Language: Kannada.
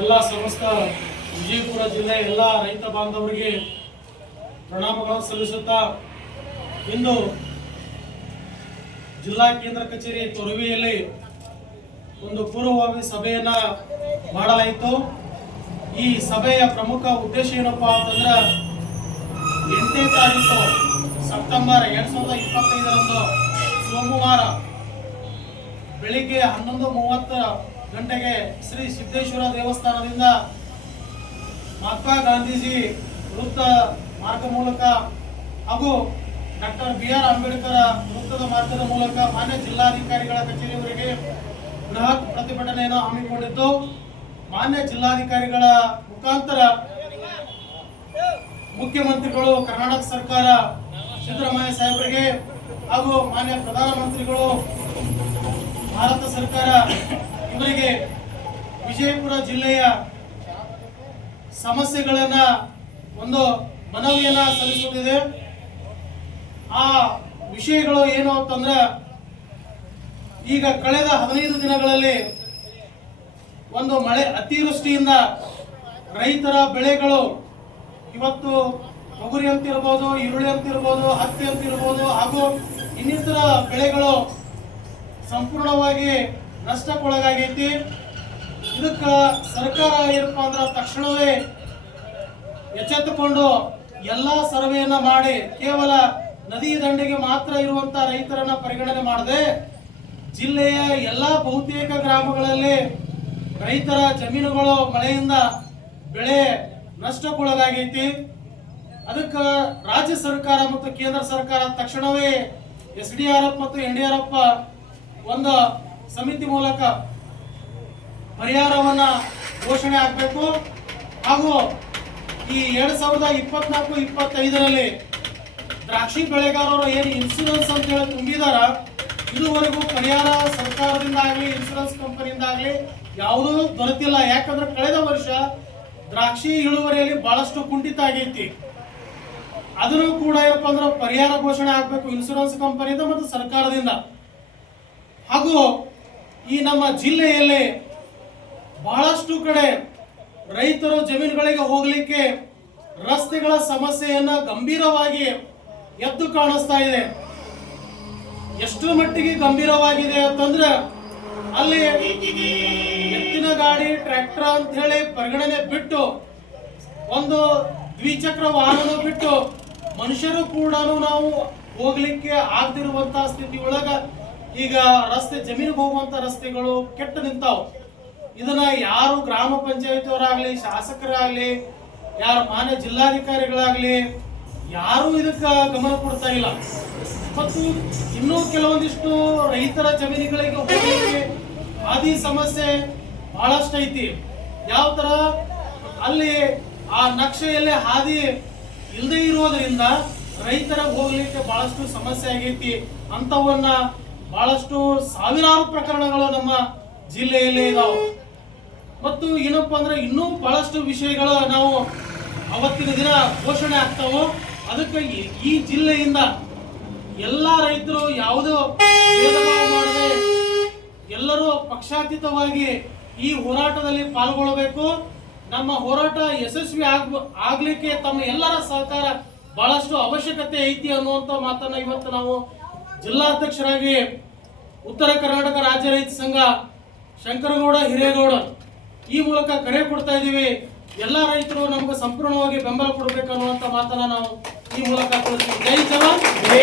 ಎಲ್ಲ ಸಮಸ್ತ ವಿಜಯಪುರ ಜಿಲ್ಲೆ ಎಲ್ಲ ರೈತ ಬಾಂಧವರಿಗೆ ಪ್ರಣಾಮಗಳನ್ನು ಸಲ್ಲಿಸುತ್ತಾ ಇಂದು ಜಿಲ್ಲಾ ಕೇಂದ್ರ ಕಚೇರಿ ತೊರವಿಯಲ್ಲಿ ಒಂದು ಪೂರ್ವಭಾವಿ ಸಭೆಯನ್ನ ಮಾಡಲಾಯಿತು. ಈ ಸಭೆಯ ಪ್ರಮುಖ ಉದ್ದೇಶ ಏನಪ್ಪಾ ಅಂತಂದ್ರೆ ಎಂಟನೇ ತಾರೀಕು ಸೆಪ್ಟೆಂಬರ್ ಎರಡ್ ಸಾವಿರದ ಇಪ್ಪತ್ತೈದರಂದು ಸೋಮವಾರ ಬೆಳಿಗ್ಗೆ ಹನ್ನೊಂದು ಮೂವತ್ತ ಗಂಟೆಗೆ ಶ್ರೀ ಸಿದ್ದೇಶ್ವರ ದೇವಸ್ಥಾನದಿಂದ ಮಹಾತ್ಮ ಗಾಂಧೀಜಿ ವೃತ್ತ ಮಾರ್ಗ ಮೂಲಕ ಹಾಗೂ ಡಾಕ್ಟರ್ ಬಿ ಆರ್ ಅಂಬೇಡ್ಕರ್ ವೃತ್ತದ ಮಾರ್ಗದ ಮೂಲಕ ಮಾನ್ಯ ಜಿಲ್ಲಾಧಿಕಾರಿಗಳ ಕಚೇರಿಯವರಿಗೆ ಬೃಹತ್ ಪ್ರತಿಭಟನೆಯನ್ನು ಹಮ್ಮಿಕೊಂಡಿದ್ದು, ಮಾನ್ಯ ಜಿಲ್ಲಾಧಿಕಾರಿಗಳ ಮುಖಾಂತರ ಮುಖ್ಯಮಂತ್ರಿಗಳು ಕರ್ನಾಟಕ ಸರ್ಕಾರ ಸಿದ್ದರಾಮಯ್ಯ ಸಾಹೇಬರಿಗೆ ಹಾಗೂ ಮಾನ್ಯ ಪ್ರಧಾನಮಂತ್ರಿಗಳು, ಭಾರತ ಸರ್ಕಾರ ಇವರಿಗೆ ವಿಜಯಪುರ ಜಿಲ್ಲೆಯ ಸಮಸ್ಯೆಗಳನ್ನ ಒಂದು ಮನವಿಯನ್ನ ಸಲ್ಲಿಸುತ್ತಿದೆ. ಆ ವಿಷಯಗಳು ಏನು ಅಂತಂದ್ರೆ, ಈಗ ಕಳೆದ ಹದಿನೈದು ದಿನಗಳಲ್ಲಿ ಒಂದು ಮಳೆ ಅತಿವೃಷ್ಟಿಯಿಂದ ರೈತರ ಬೆಳೆಗಳು ಇವತ್ತು ತೊಗರಿ ಅಂತಿರ್ಬೋದು, ಈರುಳ್ಳಿ ಅಂತಿರ್ಬೋದು, ಹತ್ತಿ ಅಂತಿರ್ಬೋದು ಹಾಗೂ ಇನ್ನಿತರ ಬೆಳೆಗಳು ಸಂಪೂರ್ಣವಾಗಿ ನಷ್ಟಕ್ಕೊಳಗಾಗೈತಿ. ಇದಕ್ಕ ಸರ್ಕಾರ ಏನಪ್ಪ ಅಂದ್ರ ತಕ್ಷಣವೇ ಎಚ್ಚೆತ್ತುಕೊಂಡು ಎಲ್ಲಾ ಸರ್ವೆಯನ್ನ ಮಾಡಿ ಕೇವಲ ನದಿ ದಂಡೆಗೆ ಮಾತ್ರ ಇರುವಂತ ರೈತರನ್ನ ಪರಿಗಣನೆ ಮಾಡದೆ ಜಿಲ್ಲೆಯ ಎಲ್ಲಾ ಬಹುತೇಕ ಗ್ರಾಮಗಳಲ್ಲಿ ರೈತರ ಜಮೀನುಗಳು ಮಳೆಯಿಂದ ಬೆಳೆ ನಷ್ಟಕ್ಕೊಳಗಾಗೈತಿ. ಅದಕ್ಕೆ ರಾಜ್ಯ ಸರ್ಕಾರ ಮತ್ತು ಕೇಂದ್ರ ಸರ್ಕಾರ ತಕ್ಷಣವೇ ಎಸ್ ಮತ್ತು ಎನ್ ಒಂದು ಸಮಿತಿ ಮೂಲಕ ಪರಿಹಾರವನ್ನ ಘೋಷಣೆ ಆಗಬೇಕು. ಹಾಗೂ ಈ ಎರಡ್ ಸಾವಿರದ ಇಪ್ಪತ್ನಾಲ್ಕು, ಇಪ್ಪತ್ತೈದರಲ್ಲಿ ದ್ರಾಕ್ಷಿ ಬೆಳೆಗಾರರು ಏನು ಇನ್ಸೂರೆನ್ಸ್ ಅಂತ ಹೇಳಿ ತುಂಬಿದಾರ, ಇದುವರೆಗೂ ಪರಿಹಾರ ಸರ್ಕಾರದಿಂದ ಆಗಲಿ ಇನ್ಸೂರೆನ್ಸ್ ಕಂಪನಿಯಿಂದ ಆಗಲಿ ಯಾವುದೂ ದೊರೆತಿಲ್ಲ. ಯಾಕಂದ್ರೆ ಕಳೆದ ವರ್ಷ ದ್ರಾಕ್ಷಿ ಇಳುವರಿಯಲ್ಲಿ ಬಹಳಷ್ಟು ಕುಂಠಿತ ಆಗೈತಿ. ಅದನ್ನು ಕೂಡ ಏನಪ್ಪ ಅಂದ್ರೆ ಪರಿಹಾರ ಘೋಷಣೆ ಆಗಬೇಕು ಇನ್ಸೂರೆನ್ಸ್ ಕಂಪನಿಯಿಂದ ಮತ್ತು ಸರ್ಕಾರದಿಂದ. ಹಾಗೂ ಈ ನಮ್ಮ ಜಿಲ್ಲೆಯಲ್ಲಿ ಬಹಳಷ್ಟು ಕಡೆ ರೈತರು ಜಮೀನುಗಳಿಗೆ ಹೋಗಲಿಕ್ಕೆ ರಸ್ತೆಗಳ ಸಮಸ್ಯೆಯನ್ನು ಗಂಭೀರವಾಗಿ ಎದ್ದು ಕಾಣಿಸ್ತಾ ಇದೆ. ಎಷ್ಟು ಮಟ್ಟಿಗೆ ಗಂಭೀರವಾಗಿದೆ ಅಂತಂದ್ರೆ ಅಲ್ಲಿ ಎತ್ತಿನ ಗಾಡಿ, ಟ್ರ್ಯಾಕ್ಟರ್ ಅಂತ ಹೇಳಿ ಪರಿಗಣನೆ ಬಿಟ್ಟು ಒಂದು ದ್ವಿಚಕ್ರ ವಾಹನ ಬಿಟ್ಟು ಮನುಷ್ಯರು ಕೂಡ ನಾವು ಹೋಗ್ಲಿಕ್ಕೆ ಆಗದಿರುವಂತಹ ಸ್ಥಿತಿ ಒಳಗ ಈಗ ರಸ್ತೆ ಜಮೀನು ಹೋಗುವಂತ ರಸ್ತೆಗಳು ಕೆಟ್ಟು ನಿಂತಾವು. ಇದನ್ನ ಯಾರು ಗ್ರಾಮ ಪಂಚಾಯತ್ ಅವರಾಗ್ಲಿ ಶಾಸಕರಾಗ್ಲಿ, ಯಾರು ಮಾನ್ಯ ಜಿಲ್ಲಾಧಿಕಾರಿಗಳಾಗ್ಲಿ, ಯಾರು ಇದಕ್ಕ ಗಮನ ಕೊಡ್ತಾ ಇಲ್ಲ. ಮತ್ತು ಇನ್ನೂ ಕೆಲವೊಂದಿಷ್ಟು ರೈತರ ಜಮೀನುಗಳಿಗೆ ಹೋಗಿ ಆದಿ ಸಮಸ್ಯೆ ಬಹಳಷ್ಟು ಐತಿ. ಯಾವ ತರ? ಅಲ್ಲಿ ಆ ನಕ್ಷೆಯಲ್ಲಿ ಹಾದಿ ಇಲ್ಲದೆ ಇರೋದ್ರಿಂದ ರೈತರ ಹೋಗ್ಲಿಕ್ಕೆ ಬಹಳಷ್ಟು ಸಮಸ್ಯೆ ಆಗೈತಿ ಅಂತವನ್ನ ಬಹಳಷ್ಟು ಸಾವಿರಾರು ಪ್ರಕರಣಗಳು ನಮ್ಮ ಜಿಲ್ಲೆಯಲ್ಲಿ ಇದಾವೆ. ಮತ್ತು ಏನಪ್ಪ ಅಂದ್ರೆ ಇನ್ನೂ ಬಹಳಷ್ಟು ವಿಷಯಗಳು ನಾವು ಅವತ್ತಿನ ದಿನ ಘೋಷಣೆ ಆಗ್ತಾವೋ, ಅದಕ್ಕೆ ಈ- ಜಿಲ್ಲೆಯಿಂದ ಎಲ್ಲ ರೈತರು ಯಾವುದೋ ಮಾಡದೆ ಎಲ್ಲರೂ ಪಕ್ಷಾತೀತವಾಗಿ ಈ ಹೋರಾಟದಲ್ಲಿ ಪಾಲ್ಗೊಳ್ಳಬೇಕು. ನಮ್ಮ ಹೋರಾಟ ಯಶಸ್ವಿ ಆಗ್, ಆಗ್ಲಿಕ್ಕೆ ತಮ್ಮ ಎಲ್ಲರ ಸಹಕಾರ ಬಹಳಷ್ಟು ಅವಶ್ಯಕತೆ ಐತಿ ಅನ್ನುವಂತ ಮಾತನ್ನ ಇವತ್ತು ನಾವು ಜಿಲ್ಲಾಧ್ಯಕ್ಷರಾಗಿ ಉತ್ತರ ಕರ್ನಾಟಕ ರಾಜ್ಯ ರೈತ ಸಂಘ ಶಂಕರಗೌಡ, ಹಿರೇಗೌಡ ಈ ಮೂಲಕ ಕರೆ ಕೊಡ್ತಾ ಇದ್ದೀವಿ. ಎಲ್ಲ ರೈತರು ನಮ್ಗೆ ಸಂಪೂರ್ಣವಾಗಿ ಬೆಂಬಲ ಕೊಡಬೇಕು ಅನ್ನುವಂತ ಮಾತನ್ನ ನಾವು ಈ ಮೂಲಕ ತಿಳಿಸ್ತೀವಿ ಜೈ ಜವಾನ್, ಜೈ